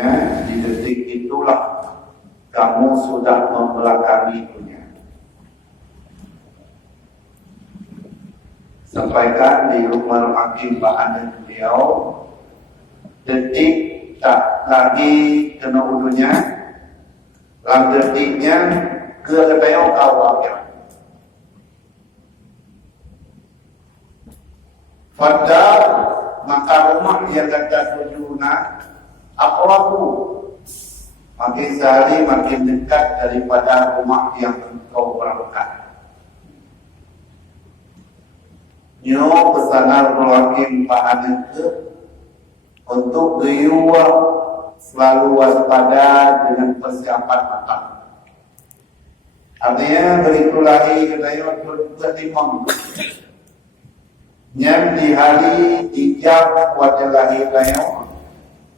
Ya, di detik itulah kamu sudah membelakangi dunia. Sampaikan di rumah hakim bahan beliau, detik tak lagi kena ulunya, lang detiknya ke ketayau kau akhirat. Fadal, maka rumah yang kata tujuna aqrabu, makin sehari makin dekat daripada rumah yang engkau berangkat. Nyo pesanan hakim bahan itu untuk geyuah selalu waspada dengan persiapan matang. Artinya berikulahi ketayau bertimang. Yang di hari hijab wajah lahir tayo,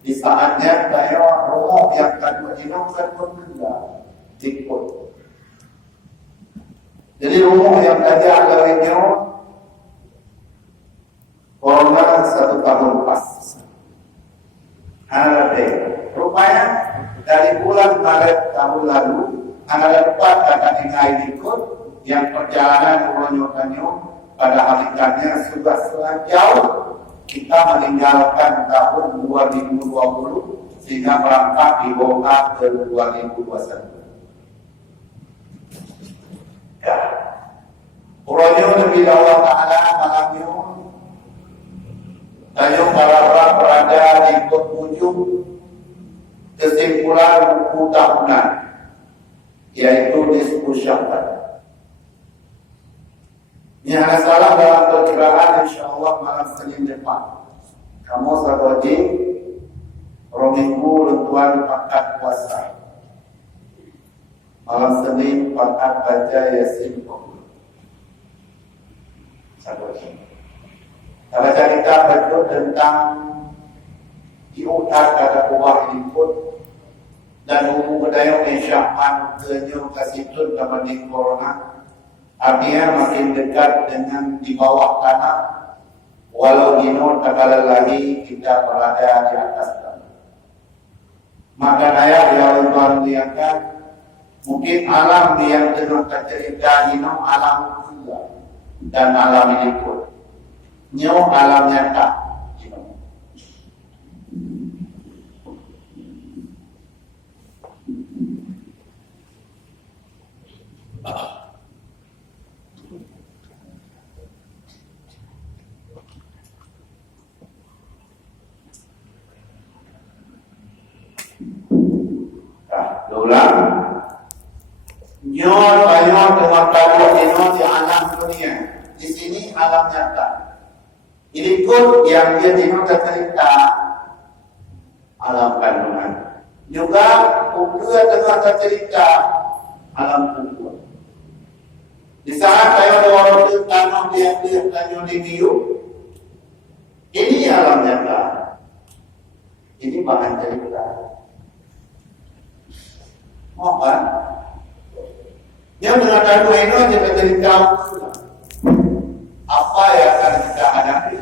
di saatnya tayo rumah yang kedua jinong pun benda ikut. Jadi rumah yang tadi lahirnya corona 1 tahun pas. Ada rupanya dari bulan Maret tahun lalu ada 4 kakak tinggal ikut yang perjalanan uronyo-tanyo. Pada hakikatnya sudah sangat jauh kita meninggalkan tahun 2020 sehingga berangkat dibawa ke 2021. Ya, Uranyo lebih Allah Ta'ala malamnya tayo para berada di ujung kesimpulan buku tahunan, yaitu nisfu Sya'ban. Ini hanya salah dalam perkiraan, insyaAllah malam Senin depan. Kamu sahabat Rominggu lentuan pakat puasa. Malam Senin pakat baca Yasin Pokul. Sahabat kalau kita baca tentang diutar kata kubah ikut dan umum kedayang insyaAllah kenyo kasitun kemanding corona. Artinya makin dekat dengan di bawah tanah, walau gino tak kalah lagi kita berada di atas tanah. Maka ayah yang Tuhan lihatkan, mungkin alam yang tengah tercerita gino alam juga dan alam ini pun nyo alam nyata gino. Ulang nyo tayo dengan tayo dino di alam dunia. Di sini alam nyata. Ini pun yang dia dino tercerita alam kandungan. Juga ukura dengan tercerita alam kubur. Di saat tayo orang tanam dia tayo di biu. Ini alam nyata. Ini bahan cerita. Oh kan? Yang dengan kandung ini kita cerita apa yang akan kita hadapi.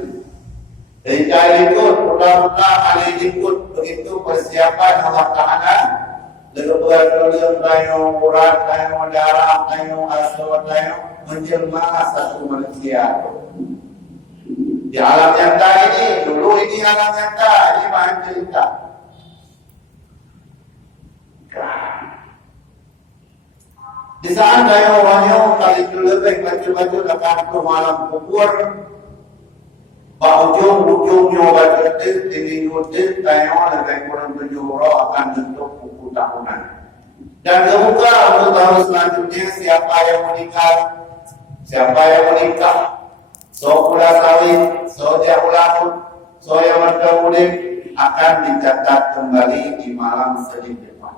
Cerita itu mudah-mudahan kali ikut begitu persiapan Allah Ta'ala. Lepas tayo urat, tayo darah, tayo asal, tayo menjelma satu manusia. Di alam nyata ini, dulu ini alam nyata, ini bahan cerita. Di saat tayo orangnya kali itu lebih baca-baca dekat ke malam kubur, ujung-ujungnya baca tinggi nutil tayo lebih kurang 7 orang akan bentuk buku tahunan. Dan kemuka untuk tahun selanjutnya siapa yang menikah, so pula sawit, so dia ulahut, so yang berkemudian akan dicatat kembali di malam Senin depan.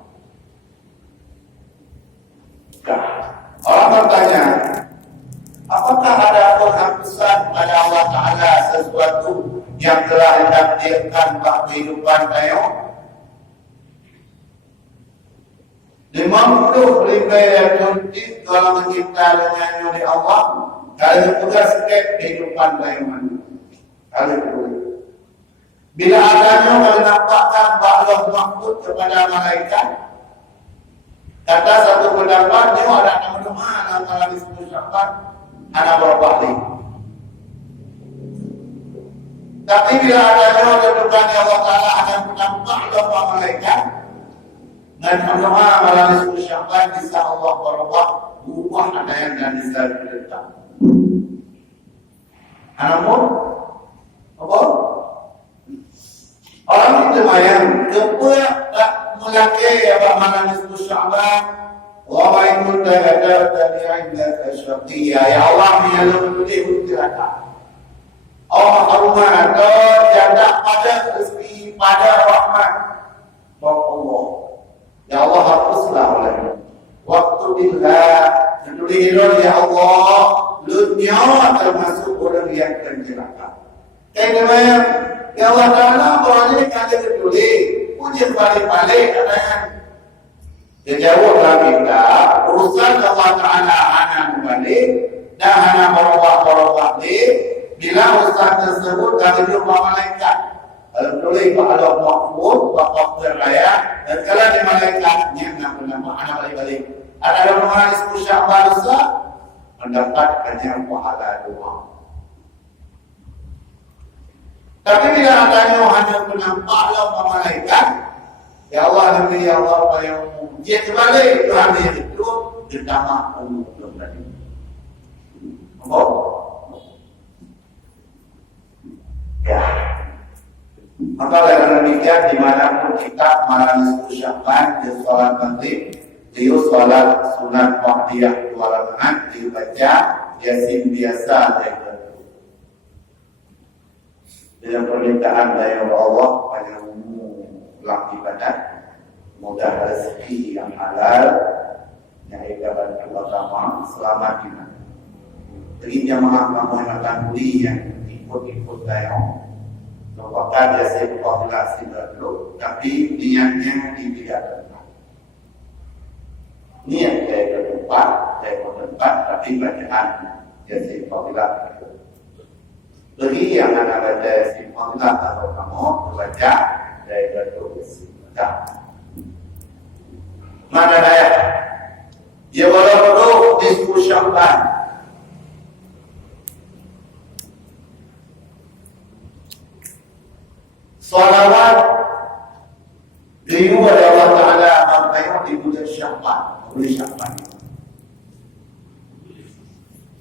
Orang bertanya, apakah ada penghapusan pada Allah Ta'ala sesuatu yang telah ditakdirkan bagi kehidupan tayo? 50 lebih tuntik kalau mencipta dengannya di Allah, kalau juga setiap kehidupan tayo manusia. Kalau itu Bila adanya menampakkan ba'lah mahmud kepada malaikat, kata satu pendapat dia ada nama-nama antara disebut syafaat ada berbalik. Tapi bila adanya kedudukan Allah Ta'ala akan menampak Allah malaikat dan doa malam disebut syafaat bisa Allah berubah ubah ada yang dan bisa diletak. Namun apa? Orang itu mayang kepada tak melakai apa malam disebut syafaat. Wa ma'ikun da'adar tani'inna syafiyya. Ya Allah menyalur lebih berkata Allah Al-Rahman janda pada rezeki pada rahmat Allah. Ya Allah hapuslah olehmu waktu billah ditulis ya Allah dunia termasuk orang yang terjelaka. Kenapa ya Allah Ta'ala boleh kali ditulis puji balik-balik katanya. Dia jawablah kita urusan Allah Ta'ala hana balik dan hana berubah-berubah bila urusan tersebut dari jumlah malaikat tulis pada mahfud bakal beraya dan kalau di malaikatnya nama anak balik-balik ada yang mengalis kusyak bangsa mendapatkannya pahala doa. Tapi bila adanya hanya menampak Allah malaikat ya Allah demi ya Allah yang dia kembali Tuhan itu ditambah umur tadi. Ya, maka dengan demikian dimanapun kita malam syafaat di sholat maghrib, di sholat sunat waqtiyah 2 rakaat dibaca yasin biasa dengan permintaan dari Allah pada ulang ibadah, mudah rezeki yang halal, yang ibadah agama selamat kita. Jadi jamaah menghadapkan diri yang ikut-ikut dayang merupakan jasa populasi baru, tapi niatnya tidak tepat. Niat dari tempat, tapi bacaan jasa populasi. Bagi yang anak baca jasa populasi atau kamu baca dari bentuk baca. Mana daya? Dia walau diskusikan. Salawat diu oleh Allah Ta'ala makanya di bulan Sya'ban.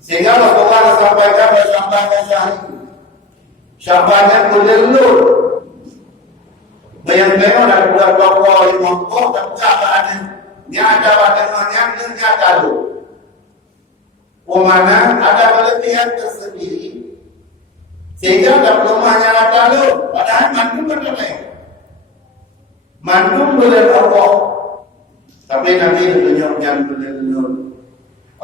Sehingga Rasulullah sampaikan Sya'ban syahri. Sya'ban yang berlelur. Bayang-bayang ada bulan pokok lima pokok dan keadaan yang ada pada yang tahu. Pemana ada kelebihan tersendiri. Sehingga tak perlu hanya tahu, padahal mandum berdamai. Mandum boleh Allah, tapi Nabi tunjukkan boleh lulur.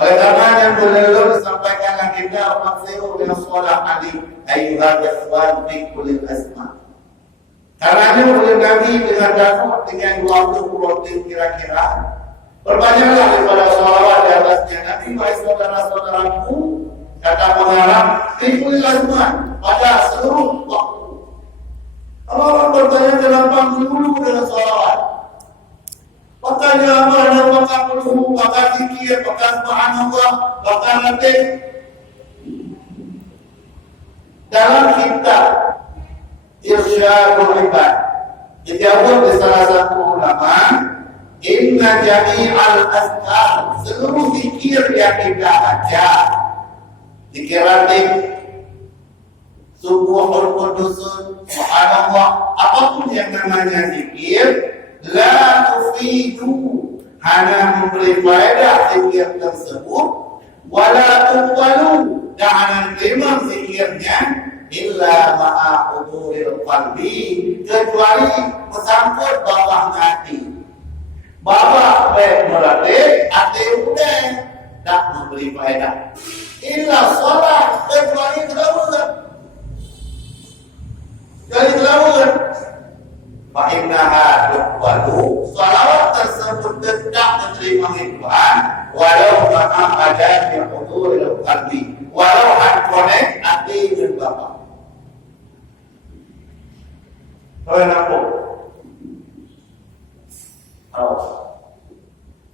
Oleh karena yang boleh lulur disampaikanlah kita maksiru bin sholat ali ayyuhal ikhwan fi kulli asma. Karena boleh Nabi dengan dakwah dengan waktu rutin kira-kira. Berbanyaklah daripada sholawat di atasnya Nabi, wahai saudara-saudaraku. Kata pengarang, ikut lazman pada seluruh waktu. Kalau orang bertanya kenapa dulu dengan salawat, makanya mana maka perlu, maka zikir, maka subhanallah, maka nanti dalam kitab Irsyadul Ibad dijawab di salah satu ulama, inna jami'al azkar, seluruh zikir yang kita baca dikiratik subuhul qudusun subhanallah apapun yang namanya zikir la tufidu hanya memberi faedah zikir tersebut wala tuqbalu dan terima zikirnya illa ma'a huduril qalbi kecuali bersangkut bawah hati bawah berarti hati udah tak memberi faedah illa sholat kecuali telawudan. Kecuali telawudan. Fa'innaha tuqbalu. Salawat tersebut tidak diterima Tuhan walau ma'a ada di huduril qalbi. Walau connect hati dan bapak. Thôi nào bộ.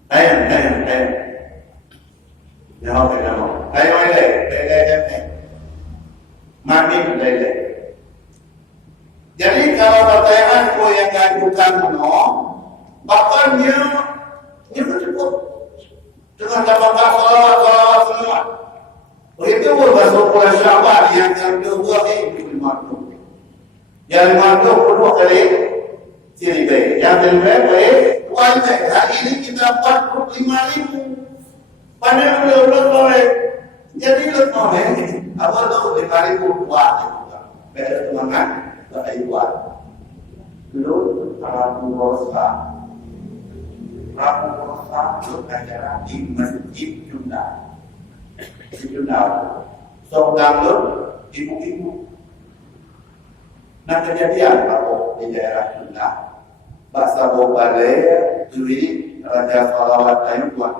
Đây. Dia mau tidak mau. Đây. Mami đây. Jadi kalau pertanyaan kau yang ngajukan bahkan dia cukup dengan tapakah salawat. Begitu masuk bulan Syawal yang kedua ini 50. Yang 50 kedua kali sini baik. Yang kedua baik. Wajib hari ini kita 45.000. Padahal belum boleh. Jadi boleh. Awal tu 5.000 buat juga. Beda teman-teman. Tak buat. Dulu Rabu Rosa berbicara di Masjid Junda. Seorang ibu-ibu. Nah kejadian kalau di daerah Junda, bahasa Bobale, Dwi Raja Salawat Tayu Tuan.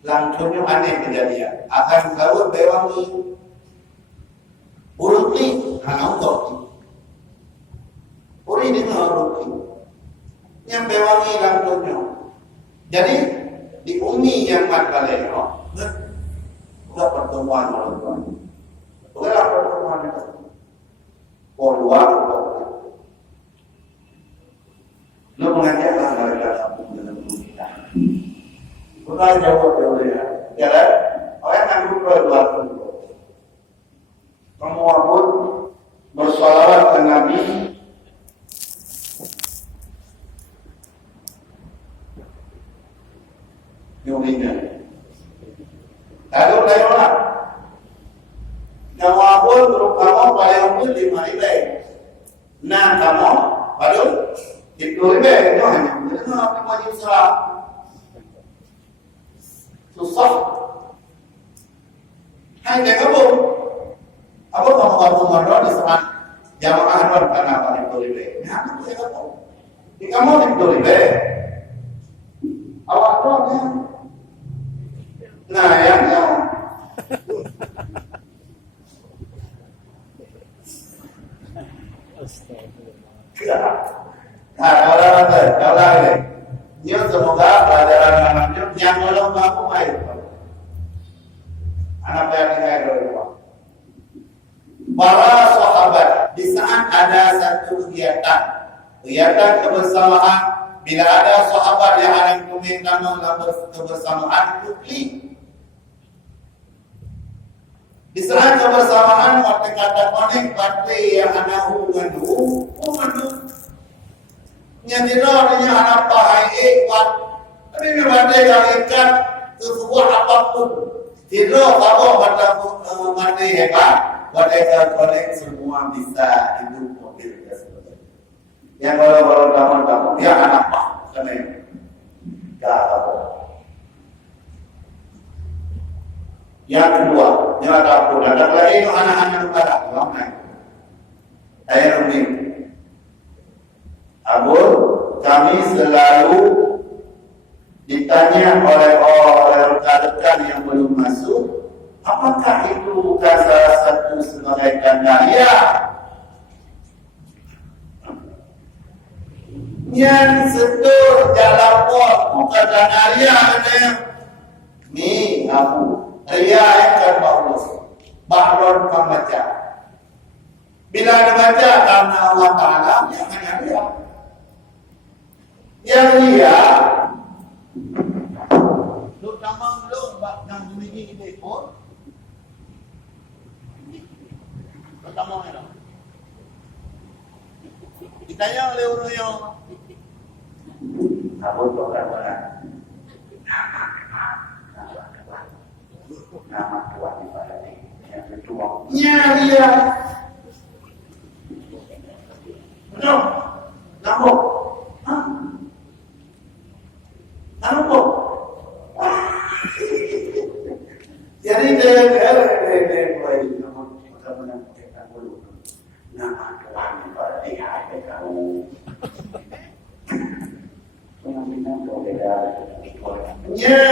Langsungnya aneh kejadian. Akan sahur bewangi. Urut ni, anak untuk Uri ini urut ni. Yang bewangi langsungnya. Jadi di umi yang matbalai, bukan pertemuan orang tua. Bukanlah pertemuan itu. Keluar. Lu mengajarkan mereka kampung dengan kita. Bukan jawab dia. Ya kan? Orang yang berdoa dua. Kamu pun bersalawat ke Nabi. Yulinya. Lalu lah. Kamu pun terutama paling mungkin 5.000. Nah kamu baru 10.000 itu hanya. Jadi apa wajib salat? Susah. Hanya kamu. Apa kamu marah di sana? Jamaah marah karena apa 10.000? Nah kamu saya tahu. Di kamu 10.000. Awak tahu ya? Nah yang kalau ini semoga pelajaran anaknya yang belum mampu air. Anak yang dulu. Para sahabat di saat ada satu kegiatan kebersamaan, bila ada sahabat yang ada meminta kebersamaan itu di saat kebersamaan waktu kata konek partai yang anak hubungan nyadirannya anak pahai kuat. Tapi memang kalikan sebuah apapun. Tidak apa mati hebat. Mereka konek semua bisa hidup mobil tersebut. Yang kalau kamu dia anak pak kena gak apa. Yang kedua, yang ada pun ada lagi anak-anak negara, orang lain. Ini Abu, kami selalu ditanya oleh rekan-rekan yang belum masuk, apakah itu bukan salah satu sebagai gandaria yang setur dalam bukan gandaria ni Abu Ria yang bagus Bahrul pembaca. Bila dibaca karena Allah Ta'ala yang hanya dia yang dia terutama belum yang memiliki ini pun pertama itu ditanya oleh orang yang kamu bukan orang nama Tuhan ibadah yang kedua dia betul kamu kamu jadi dia mulai menyampaikan dulu nama Tuhan ibadah hati kamu pengambilan berbeda ya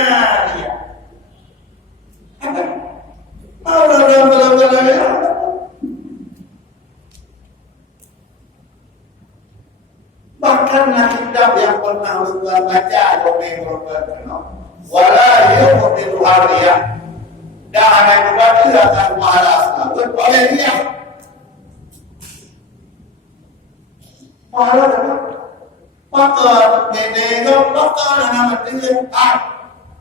karena kitab yang pernah Tuhan baca dongeng Rabbana wala yu'minu hariya dan anak berarti akan malas oleh dia malas maka nenek maka nama dia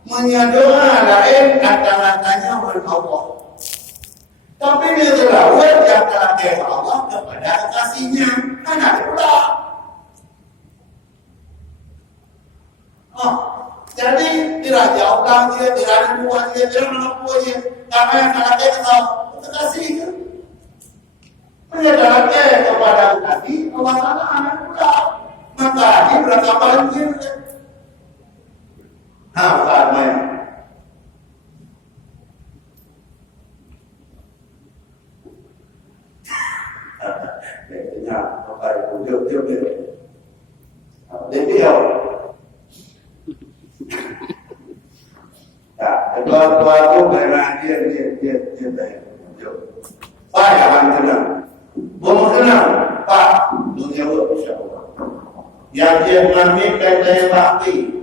menyadari lain kata-katanya oleh Allah. Tapi dia terawat yang telah dia Allah kepada kasihnya anak pula. Jadi tidak jauh dia, tidak ada buah dia, tidak ada buah dia. Karena yang anak dia tahu kasihnya. Menyadari kepada kasih Allah Taala anak pula. Maka dia berkata dia. Karena nhà nó phải cũng được tiêu biệt đến điều qua lúc này là điên đấy phải là bằng thế nào bốn thế nào phải đúng nhiều ở chỗ yang dia mengambil kata bakti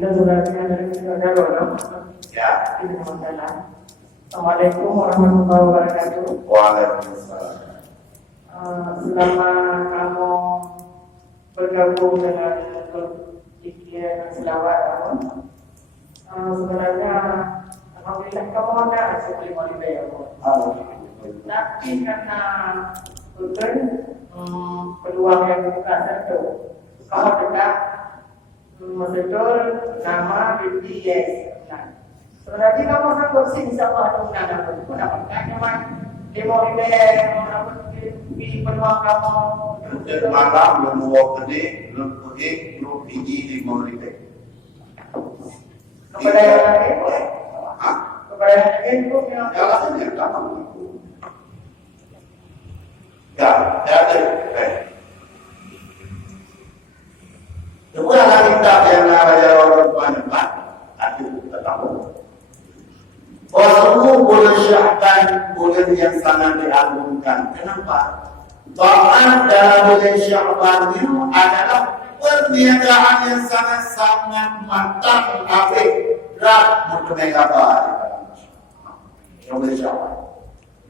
Kita sudah dari Saudara. Ya. Ini masalah. Assalamualaikum warahmatullahi wabarakatuh. Waalaikumsalam. Selama kamu bergabung dengan Ikhtiar Selawat kamu, sebenarnya alhamdulillah kamu ada seperti wanita ya kamu. Tapi karena mungkin peluang yang dibuka satu, kamu tetap betul nama BTS. Nah, sebenarnya kamu sanggup sih bisa Allah undangan itu dapatkan memang demo di peluang kamu. Malam belum waktu belum pergi belum tinggi di Malaysia. Kepada yang lain, kepada yang lain pun yang jalannya kamu. Ya, ada. Sebuah kitab yang namanya orang banyak itu tahu. Bahwa bulan Sya'ban bulan yang sangat diagungkan. Kenapa? Taat dalam bulan Sya'ban itu adalah perniagaan yang sangat matang, apik, berat, mengenai apa? Bulan Sya'ban.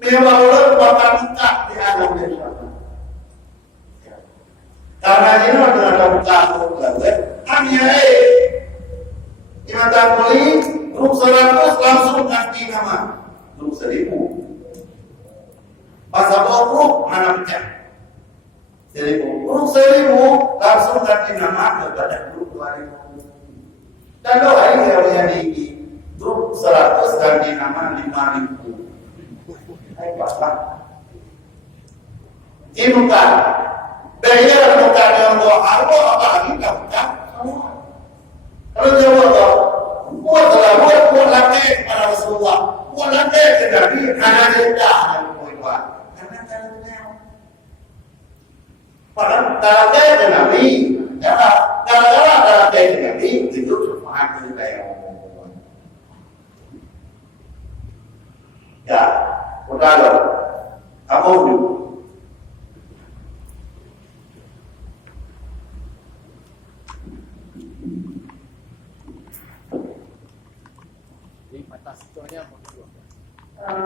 Memang orang bakal nikah di alam bulan Sya'ban. Karena ini adalah kamu hanya di mata poli grup 100 langsung ganti nama grup 1000 pasal grup mana pecah 1000 grup 1000 langsung ganti nama kepada grup 2000 dan doa ini yang menjadi grup 100 ganti nama 5000 pasal ini bukan bayar bukan yang doa Allah apalagi bukan kalau dia buat lagi pada Rasulullah buat lagi ke Nabi karena dia dah buat karena kalau dia ke Nabi kalau dia ke Nabi itu cuma kita yang ngomong ya udah loh kamu dulu.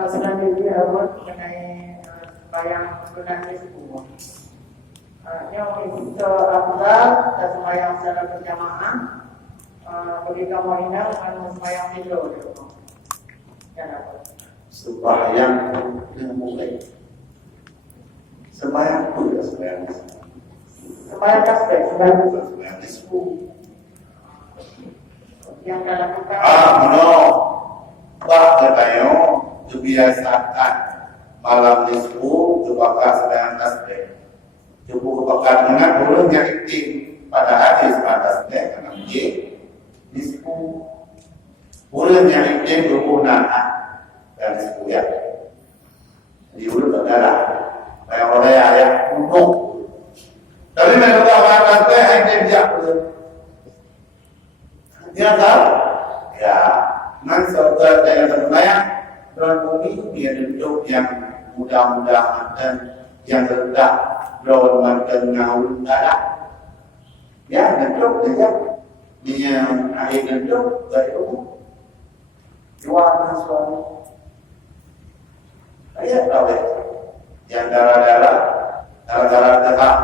Selanjutnya mengenai sembahyang sunnah semua. Yang itu afdal dan sembahyang secara berjamaah. Bagi kamu ini dengan sembahyang tidur. Sembahyang yang mulai. Sembahyang pun sembahyang. Sembahyang tasbih, sembahyang nisfu. Yang dilakukan. Bah katanya kebiasaan malam nisfu kebakar sembahyang tasbih. Cukup kebakar dengan ulun yang iktim pada hadis tasbih karena nisfu ulun yang iktim bergunaan dan nisfu ya. tuan bumi dia bentuk yang mudah-mudahan dan yang rendah lawan tengah utara. Ya, bentuk dia akhir bentuk dari umum. Jualan suami. Ayat tahu yang darah-darah tegak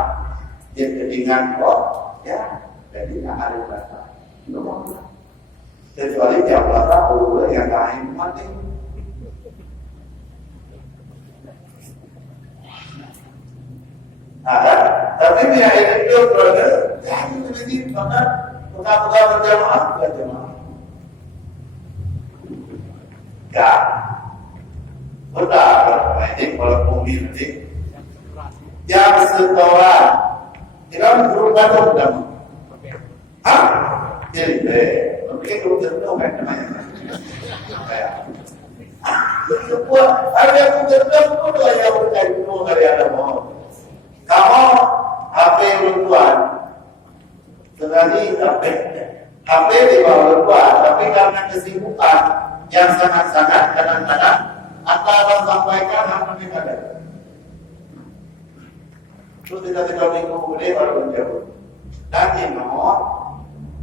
dia ketinggan kok, ya, jadi tak ada rasa. Kecuali tiap rasa ulur yang lain mati. Ada, tapi dia itu brother, jadi jadi maka buka berjamaah, berjamaah. Ya, betul. Ini kalau bumi nanti, yang setoran, kita berubah dong. Hah? Jadi, mungkin belum tentu kan namanya. Kayak, semua ada yang tertentu yang berkaitan dari ada mau. Kamu HP bertuan, sekali HP di bawah bertuan, tapi karena kesibukan yang sangat-sangat kadang-kadang akan sampaikan apa yang ada. Terus tiba-tiba minggu kemudian baru menjawab. Dan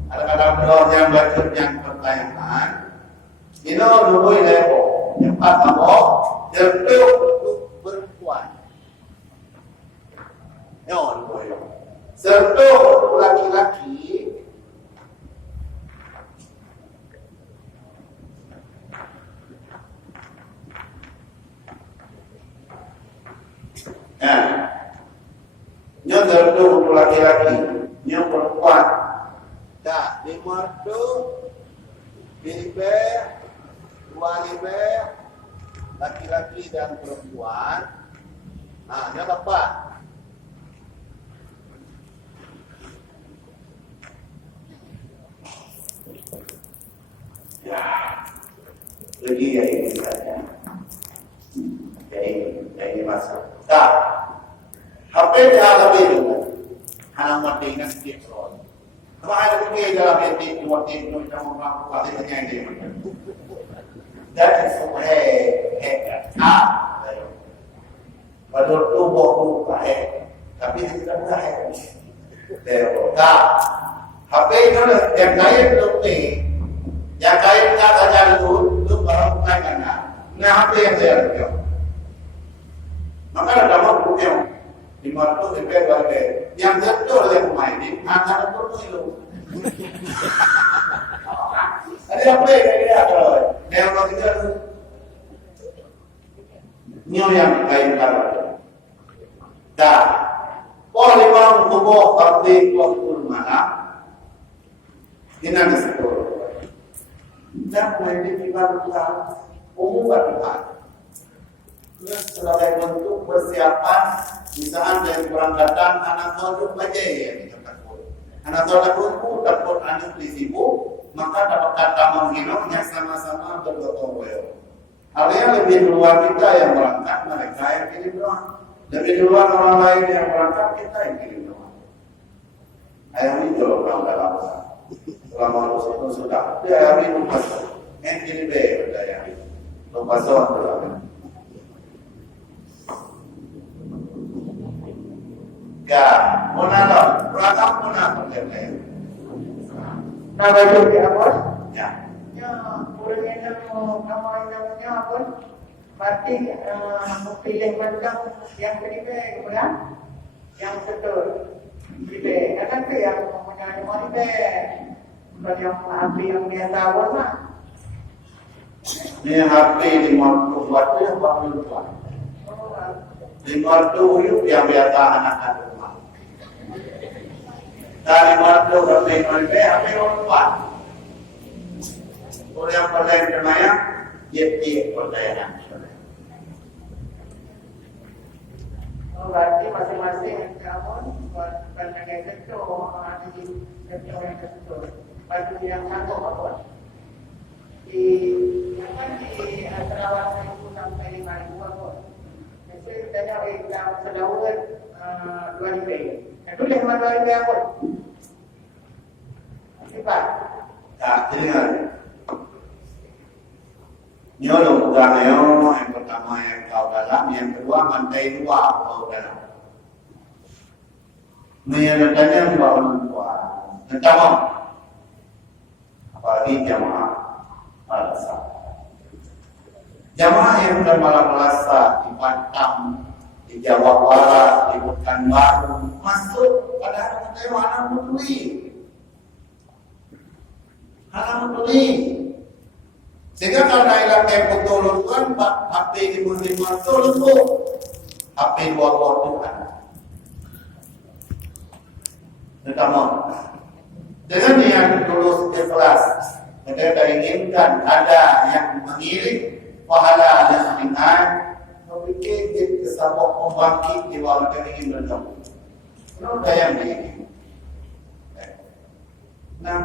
kadang-kadang doa yang baca yang pertanyaan, ini dulu lepo, cepat kamu jatuh berkuat. Serta untuk laki-laki nyo serta untuk laki-laki nyo perempuan tak dimerdu bilibe dua libe laki-laki dan perempuan nyo dapat ya, lagi ya ini saja. Jadi masuk. Tak, HP dia lebih dulu. Hanya mati dengan sedikit roh. Kalau ada mungkin dalam hati dua tim itu kita mau melakukan kasihnya ini. That is hebat. Padahal tubuh bukan tapi tidak mudah tak, HP itu yang lain lebih. Yang kaitnya saja itu baru bukan nah apa yang saya lakukan maka ada mau bukti di mana tu sampai yang betul yang pemain ini antara itu ada apa yang dia kalau yang kita yang kaitkan dah polimang tubuh tapi waktu mana ini disebut dan mengidentifikasi umum Tuhan. Sebagai bentuk persiapan, misalnya dari perangkatan anak kodok baca ya di tempat pun. Anak kodok takut anak disibuk, maka dapat kata menghilang yang sama-sama bergotong royong. Hal yang lebih luar kita yang berangkat, mereka yang kirim doa. Lebih luar orang lain yang berangkat, kita yang kirim doa. Ayo itu orang dalam usaha. Selama itu sudah dia minum pasal, ini berdaya, lupa soal berapa. Ya, mana berangkat mana terjadi? Nah, baju dia bos? Ya. Ya, bolehnya kamu namanya apa? Berarti pilih macam yang kedua, kemudian yang betul. Pilih, kan tu yang mempunyai mana? Kalau yang api yang dia tahu lah. Ini api di martu waktu yang bangun tuan. Di martu yang biasa anak-anak rumah. Dari martu sampai sampai api lompat. Orang yang percaya kenanya, jadi percaya. Berarti masing-masing kamu buat penjaga itu ada di sektor yang betul. Baju yang sanggup apa? Di antara 1.000 sampai 5.000 apa? Jadi kita cari dalam sedaulat 2.000. Itu 5.000 apa? Cepat. Tak, jadi kan. Nyolong pegang yang pertama yang kau dalam, yang kedua mantai dua kau dalam. Menyatakan bahwa pertama, apalagi jamaah malasa. Jamaah yang bermalam malasa di Batam, di Jawa Barat, di Pekanbaru, masuk pada anak mutuli. Anak mutuli. Sehingga karena ilang tempo tolong Tuhan, HP di musim tolong tu, HP 2 Tuhan. Pertama, dengan yang tulus ikhlas, mereka inginkan ada yang mengirim pahala dan ringan, memiliki kesabok membangkit di bawah mereka ingin bertemu. Mereka yang ini. Nah,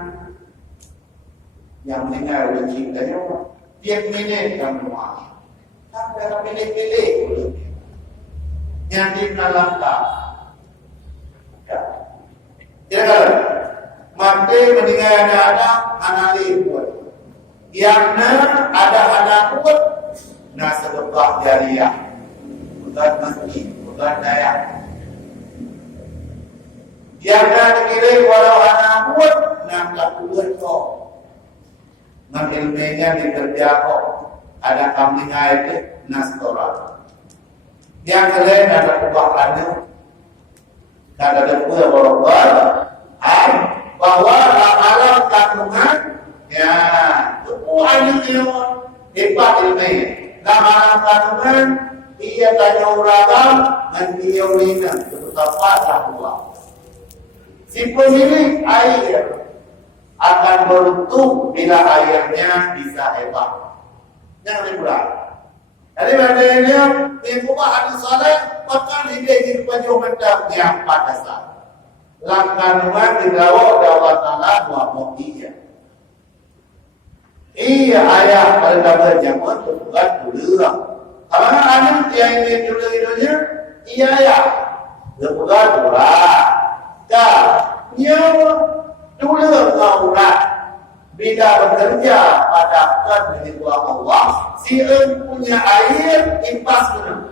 yang mendengar cintanya tiap minit kamu maaf. Tak ada pilih-pilih. Yang dinalangkah. Ya. Kira-kira mati mendengar ada anak buat. Yang ada anak buat nah sedekah jariah. Bukan masjid, bukan daya. Yang dikira walau anak buat nah tak buat kok. Ilmunya dikerja kok ada kambing air nastora. Yang lain ada kebahannya, ada dapur borobar, bahwa alam kandungan, ya, itu anehnya hebat ilmunya. Dalam alam kandungan, ia tanya uragam dan dia urina, betapa sahwa. Si pemilik air akan beruntung bila airnya bisa hebat. Jangan dibuat. Jadi badannya mengubah hadis saleh, bahkan dia jadi penjualan yang pada saat. Langkanuan dibawa dawat Allah dua motinya. Iya ayah pada dapat jamuan bukan dulu. Kalau anak yang ini dulu-dulunya, iya ayah. Bukan murah. Dah, nyawa. Dulu ngaurat bila bekerja pada kan dari Allah, si punya air impas benar.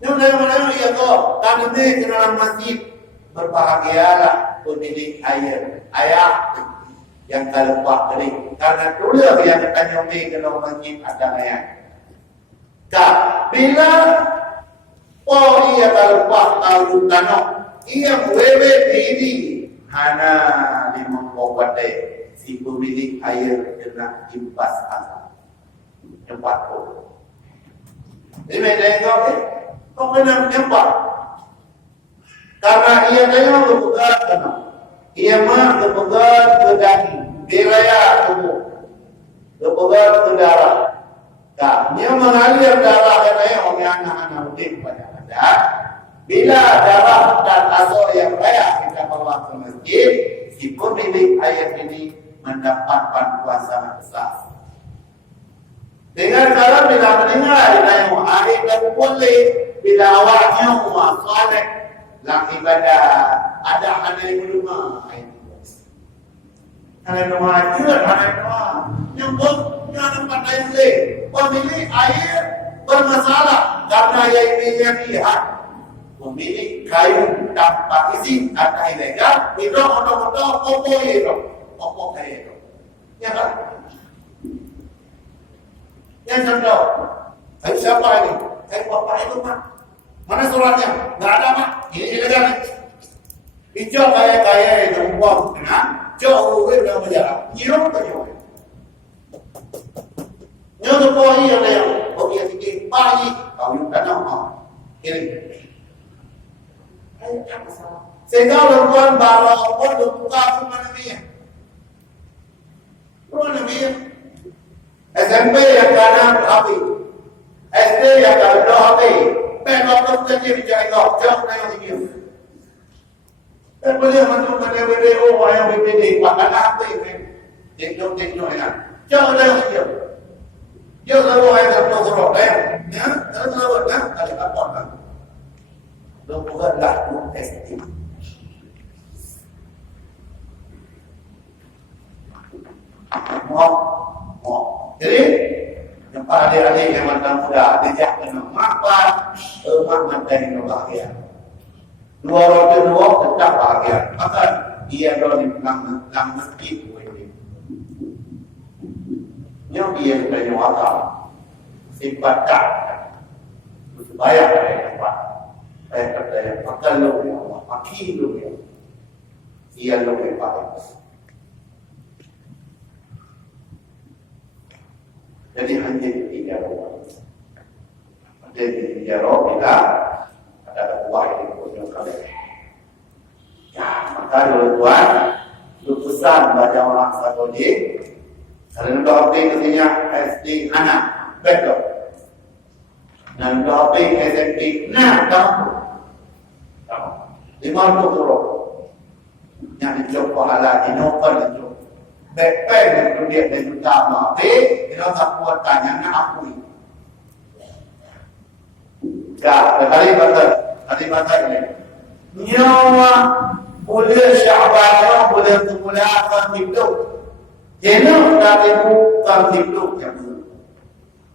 Mana ya kok, kami di dalam masjid berbahagialah pendidik air, ayah yang terlepas dari karena dulu yang bertanya di dalam masjid ada ayat. Bila ia terlepas tahu tanah. Ia wewe diri hana di mengobati si pemilik air kena impas asap tempat tu. Jadi mereka kau kena tempat karena ia tengok kepegat kena. Ia mah kepegat ke daging, wilayah tubuh, kepegat ke darah. Dia mengalir darah katanya orang anak-anak mudik pada ada. Bila darah dan asal yang raya kita bawa ke masjid, si pemilik air ini mendapat kuasa besar. Dengan cara bila mendengar yang air dan boleh, bila awaknya saleh, lang ibadah ada hanai rumah air. Hanai rumah juga hanai rumah. Yang jangan pandai boleh. Pemilik air bermasalah karena yang ini lihat. Memilih kayu tanpa izin atau ilegal, itu otot-otot opo itu, ya kan? Yang contoh, kayu siapa ini? Kayu bapak itu pak, mana suratnya? Nggak ada pak, ini ilegal. Hijau kaya itu uang, kenapa? Jauh udah berjalan, nyirong ke jauh. Nyirong ke yang lain, oke sedikit, pagi, kau yang tanah, ini. Sehingga orang bawa orang buka rumah Nabi. Rumah Nabi. SMP yang kanan api, SD yang kanan api. Memang kerja di Jawa jauh dari sini. Dan boleh masuk ke DWDO yang BPD bahkan api. Teknolog ya. Jauh dari sini. Dia selalu ada terus-terus ya. Terus-terus kali apa? Bukan laku estim. Mau Adik-adik yang mantan muda, dia kena makan, emak mantan yang bahagia. Dua roti dua tetap bahagia. Maka dia dah di belakang masjid. Yang dia tanya wakil, sifat tak. Supaya mereka dapat. Saya kata yang pakai lu ya Allah, pakai lu ya. Ia lu yang paling. Jadi hanya tiga orang. Ada tiga orang bila ada buah yang punya kalian. Ya, maka tuan, lupusan baca orang satu di. Kalau nak apa katanya SD anak, betul. Dan nak apa SMP, nah kamu. 50 orang yang dicoba ala dinokan itu. Bepeng itu dia dari utama. Dia tak kuat tanya nak apa ini. Ya, kali bahasa ini. Nyawa boleh Syaban, boleh memulakan hidup. Jenuh dari bukan hidup yang dulu.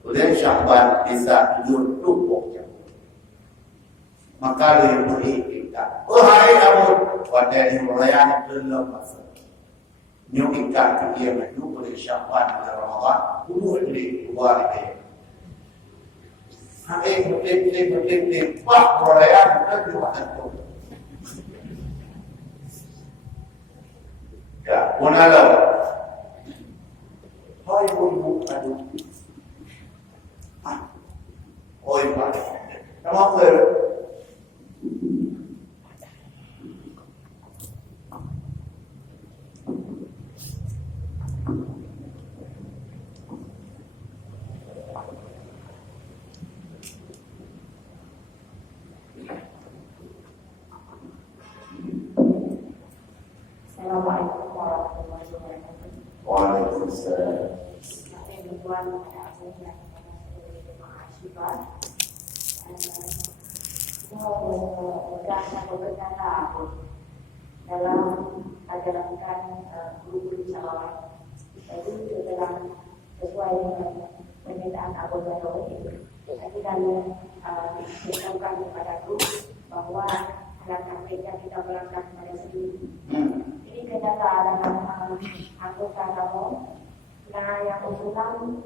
Boleh Syaban bisa duduk yang dulu. Maka dia beri kita. Hai Abu, pada dimulayan belum masa. Nyukikan dia menuju boleh Syaban dan Ramadan. Dulu ini dua ini. Hai betul. Pak perayaan kita juga tentu. Ya, punalah. Hai ibu, aduh. Oi pak, nama apa? Assalamualaikum warahmatullahi wabarakatuh. Waalaikumsalam. Saya berbuat aku yang jemaah Syifa. Saya bekerjanya dalam ajarankan guru salawat. Jadi dalam sesuai dengan pernyataan Abu Dhabi, saya dan disampaikan kepada guru bahwa anak-anak kita berangkat pada sendiri. Ini kenyataan dalam anggota kamu. Nah, yang usulan